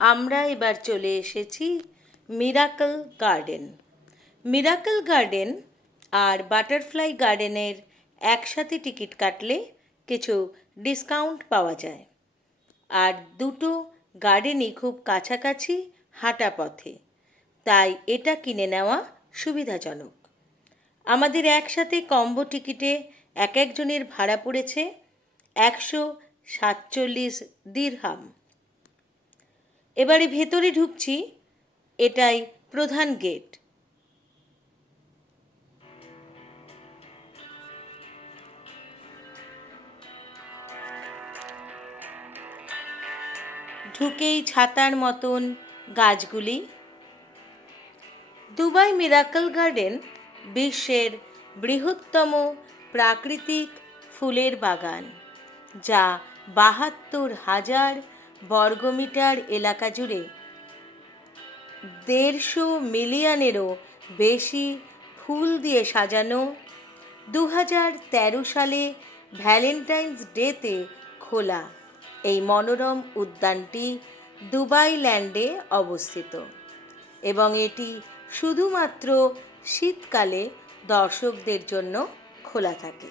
আমরা এবার চলে এসেছি মিরাকল গার্ডেন। মিরাকল গার্ডেন আর বাটারফ্লাই গার্ডেনের একসাথে টিকিট কাটলে কিছু ডিসকাউন্ট পাওয়া যায়। আর দুটো গার্ডেনই খুব কাছাকাছি হাঁটা পথে, তাই এটা কিনে নেওয়া সুবিধাজনক। আমাদের একসাথে কম্বো টিকিটে এক একজনের ভাড়া পড়েছে 147 দিরহাম। এবারে ভেতরে ঢুকছি, এটাই প্রধান গেট। ঢুকেই ছাতার মতন গাছগুলি। দুবাই মিরাকল গার্ডেন বিশ্বের বৃহত্তম প্রাকৃতিক ফুলের বাগান, যা 72,000 বর্গমিটার এলাকা জুড়ে 150 মিলিয়নেরও বেশি ফুল দিয়ে সাজানো। 2013 সালে ভ্যালেন্টাইন্স ডেতে খোলা এই মনোরম উদ্যানটি দুবাই ল্যান্ডে অবস্থিত এবং এটি শুধুমাত্র শীতকালে দর্শকদের জন্য খোলা থাকে।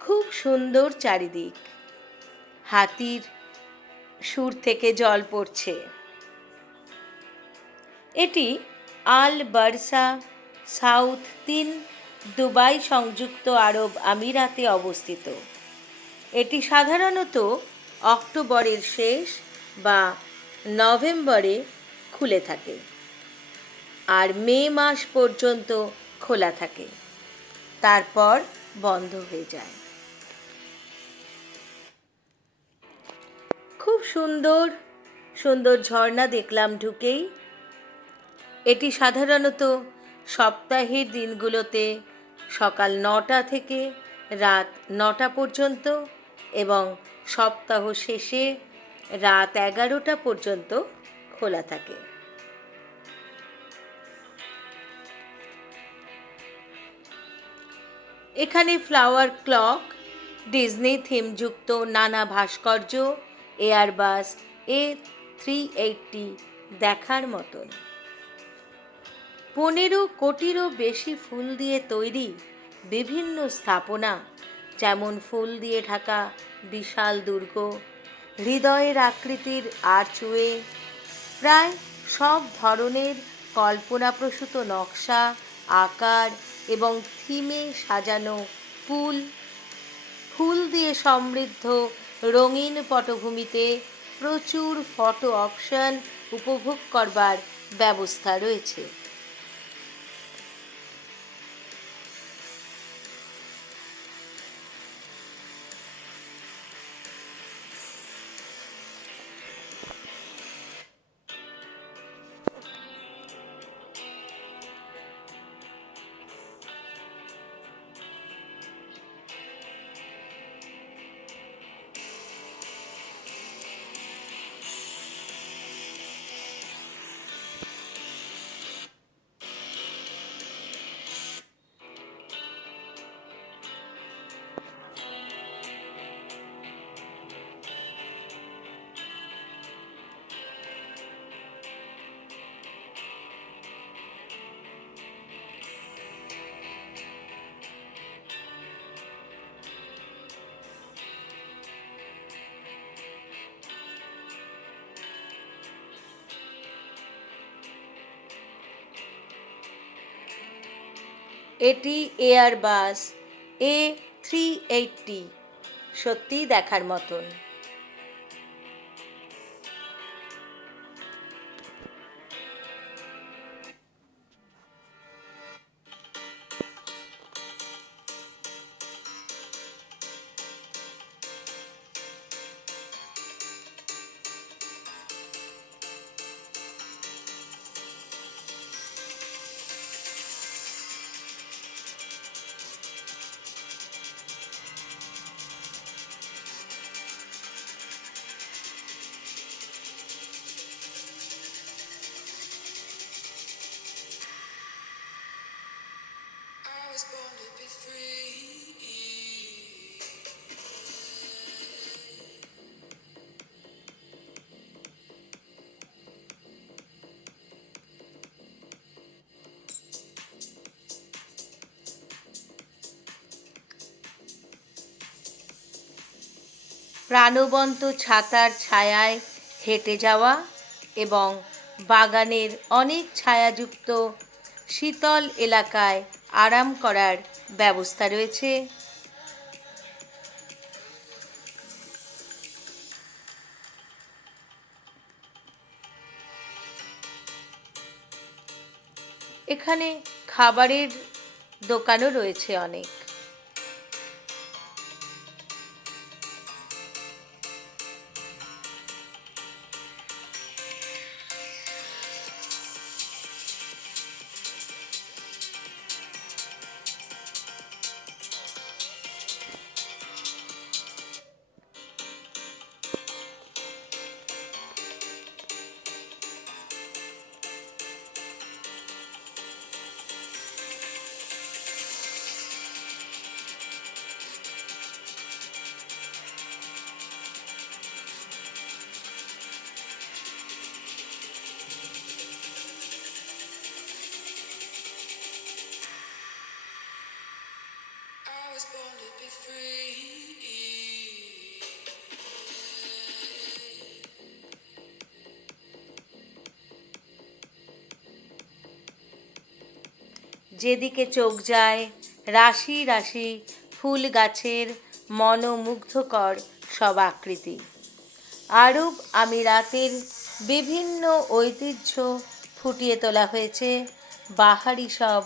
খুব সুন্দর চারিদিক, হাতির সুর থেকে জল পড়ছে। এটি আল বারসা সাউথ 3 দুবাই সংযুক্ত আরব আমিরাতে অবস্থিত। এটি সাধারণত অক্টোবরের শেষ বা নভেম্বরে খুলে থাকে আর মে মাস পর্যন্ত খোলা থাকে, তারপর বন্ধ হয়ে যায়। খুব সুন্দর সুন্দর ঝর্ণা দেখলাম ঢুকেই। এটি সাধারণত সপ্তাহের দিনগুলোতে সকাল 9টা থেকে রাত 9টা পর্যন্ত এবং সপ্তাহ শেষে রাত 11টা পর্যন্ত খোলা থাকে। এখানে ফ্লাওয়ার ক্লক, ডিজনি থিমযুক্ত নানা ভাস্কর্য, এয়ারবাস A380 দেখার মতন। 15 কোটিরও বেশি ফুল দিয়ে তৈরি বিভিন্ন স্থাপনা, যেমন ফুল দিয়ে ঢাকা বিশাল দুর্গ, হৃদয়ের আকৃতির আর্চওয়ে, প্রায় সব ধরনের কল্পনাপ্রসূত নকশা, আকার এবং থিমে সাজানো পুল, ফুল দিয়ে সমৃদ্ধ রঙিন পটভূমিতে প্রচুর ফটো অপশন উপভোগ করবার ব্যবস্থা রয়েছে। এটি এয়ারবাস A380, সত্যিই দেখার মতন। প্রাণবন্ত ছাতার ছায়ায় হেঁটে যাওয়া এবং বাগানের অনেক ছায়াযুক্ত শীতল এলাকায় আরাম করার ব্যবস্থা রয়েছে। এখানে খাবারের দোকানও রয়েছে অনেক। যেদিকে চোখ যায় রাশি রাশি ফুল গাছের মনোমুগ্ধকর সব আকৃতি। আরব আমিরাতের বিভিন্ন ঐতিহ্য ফুটিয়ে তোলা হয়েছে বাহারি সব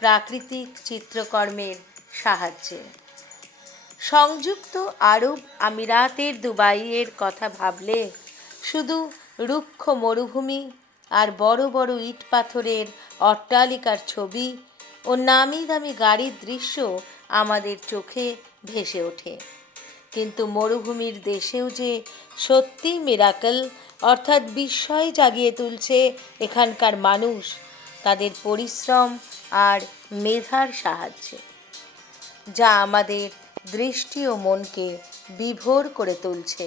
প্রাকৃতিক চিত্রকর্মের সাহায্যে। সংযুক্ত আরব আমিরাতের দুবাইয়ের কথা ভাবলে শুধু রুক্ষ মরুভূমি আর বড় বড় ইট পাথরের অট্টালিকার ছবি ও নামি দামি গাড়ির দৃশ্য আমাদের চোখে ভেসে ওঠে। কিন্তু মরুভূমির দেশেও যে সত্যিই মিরাকল, অর্থাৎ বিস্ময় জাগিয়ে তুলছে এখানকার মানুষ তাদের পরিশ্রম আর মেধার সাহায্যে, যা আমাদের দৃষ্টি ও মনকে বিভোর করে তুলছে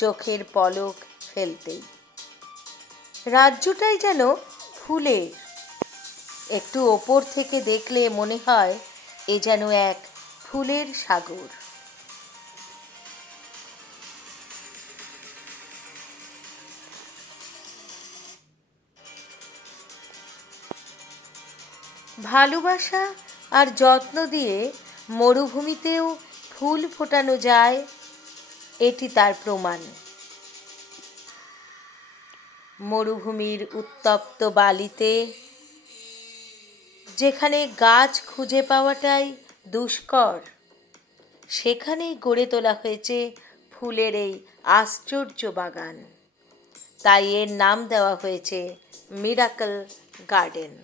চোখের পলক ফেলতেই। রাজ্যটাই যেন ফুলের, একটু ওপর থেকে দেখলে মনে হয় এ যেন এক ফুলের সাগর। ভালোবাসা আর যত্ন দিয়ে মরুভূমিতেও ফুল ফোটানো যায়, এটি তার প্রমাণ। মরুভূমির উত্তপ্ত বালিতে যেখানে গাছ খুঁজে পাওয়াটাই দুষ্কর, সেখানেই গড়ে তোলা হয়েছে ফুলের এই আশ্চর্য বাগান। তাই এর নাম দেওয়া হয়েছে মিরাকল গার্ডেন।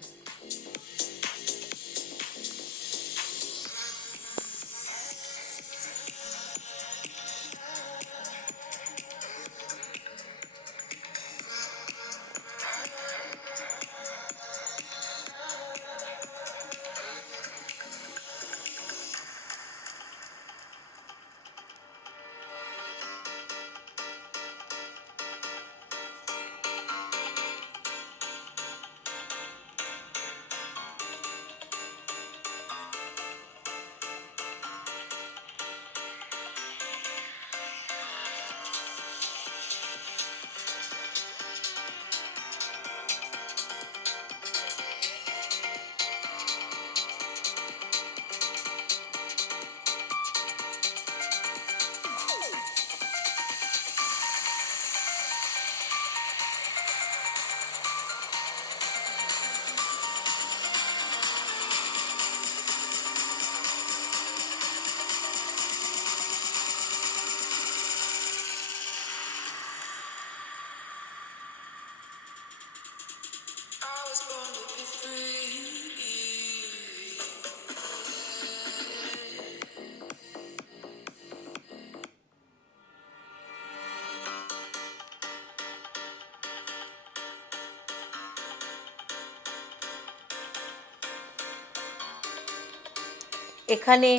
এখানে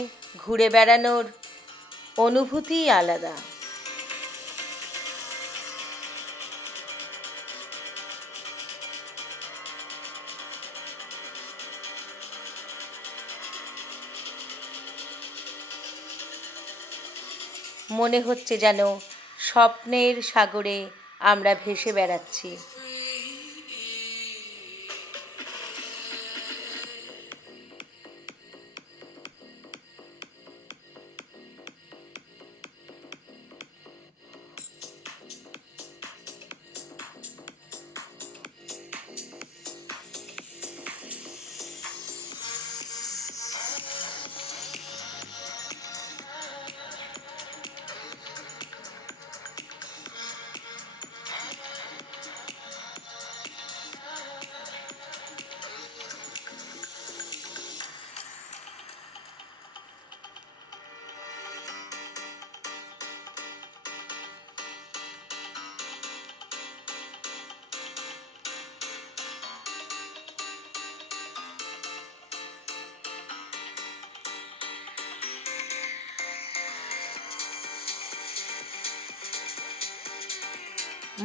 ঘুরে বেড়ানোর অনুভূতিই আলাদা। মনে হচ্ছে যেন স্বপ্নের সাগরে আমরা ভেসে বেড়াচ্ছি।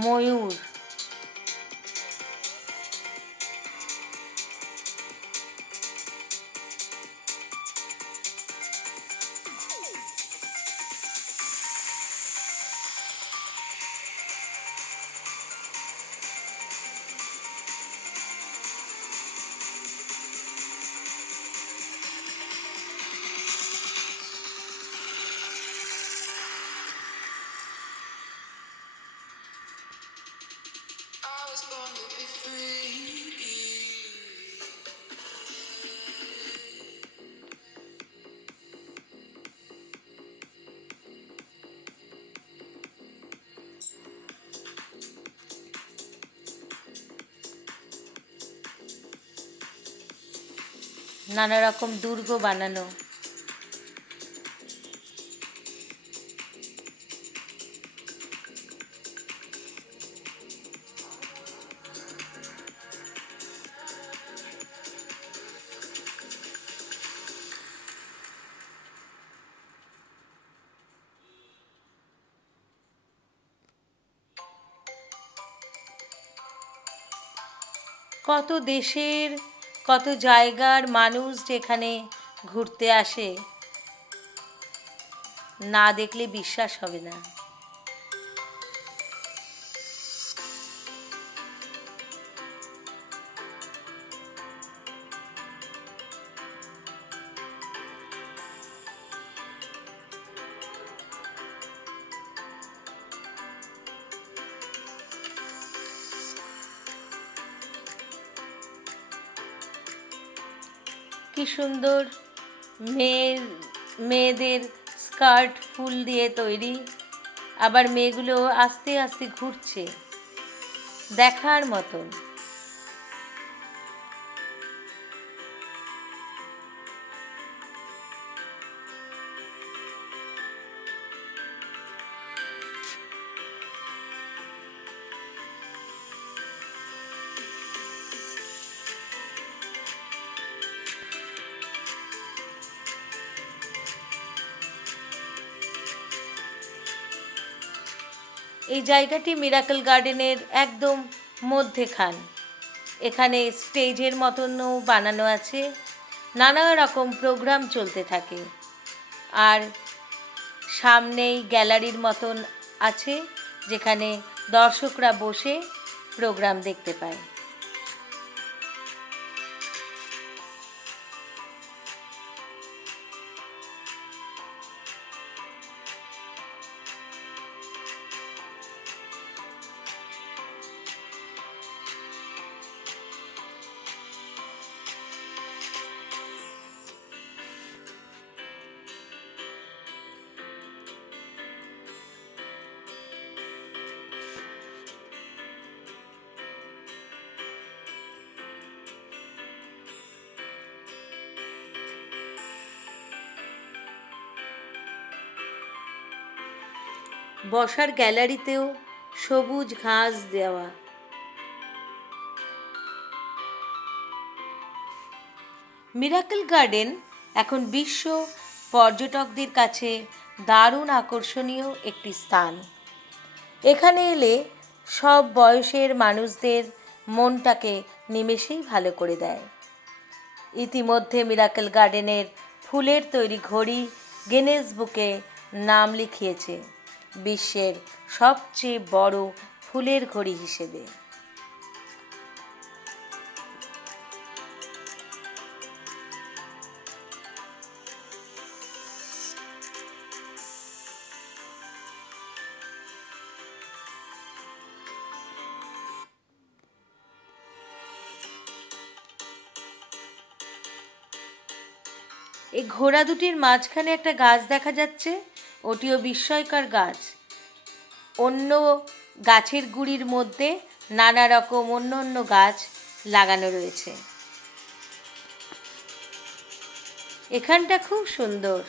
ময়ূর, নানা রকম দুর্গ বানানো। কত দেশের কত জায়গার মানুষ যেখানে ঘুরতে আসে, না দেখলে বিশ্বাস হবে না। কি সুন্দর মেয়েদের স্কার্ট ফুল দিয়ে তৈরি, আবার মেয়েগুলো আস্তে আস্তে ঘুরছে, দেখার মতন। এই জায়গাটি মিরাকল গার্ডেনের একদম মধ্যেখান। এখানে স্টেজের মতনও বানানো আছে, নানা রকম প্রোগ্রাম চলতে থাকে। আর সামনেই গ্যালারির মতন আছে, যেখানে দর্শকরা বসে প্রোগ্রাম দেখতে পায়। বসার গ্যালারিতেও সবুজ ঘাস দেওয়া। মিরাকল গার্ডেন এখন বিশ্ব পর্যটকদের কাছে দারুণ আকর্ষণীয় একটি স্থান। এখানে এলে সব বয়সের মানুষদের মনটাকে নিমেষেই ভালো করে দেয়। ইতিমধ্যে মিরাকল গার্ডেনের ফুলের তৈরি ঘড়ি গিনেস বুকে নাম লিখিয়েছে বিশ্বের সবচেয়ে বড় ফুলের ঘড়ি হিসেবে। এই ঘোড়া দুটির মাঝখানে একটা গাছ দেখা যাচ্ছে, ওটিও বিস্ময়কর গাছ। অন্য গাছের গুঁড়ির মধ্যে নানা রকম অন্য অন্য গাছ লাগানো রয়েছে। এখানটা খুব সুন্দর।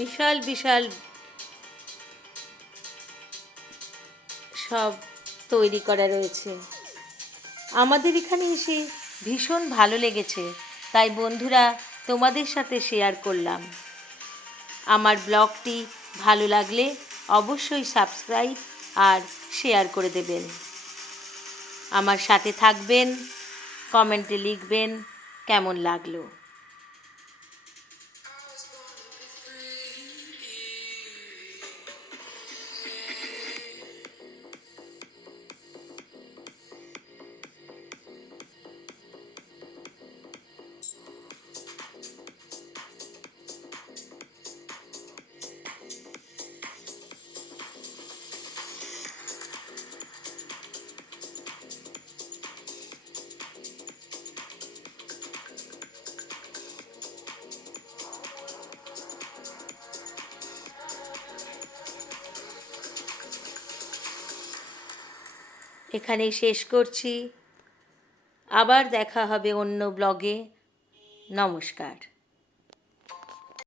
বিশাল বিশাল সব তৈরি করা রয়েছে। আমাদের এখানে এসে ভীষণ ভালো লেগেছে, তাই বন্ধুরা তোমাদের সাথে শেয়ার করলাম। আমার ব্লগটি ভালো লাগলে অবশ্যই সাবস্ক্রাইব আর শেয়ার করে দেবেন। আমার সাথে থাকবেন, কমেন্টে লিখবেন কেমন লাগলো। এখানেই শেষ করছি। আবার দেখা হবে অন্য ব্লগে। নমস্কার।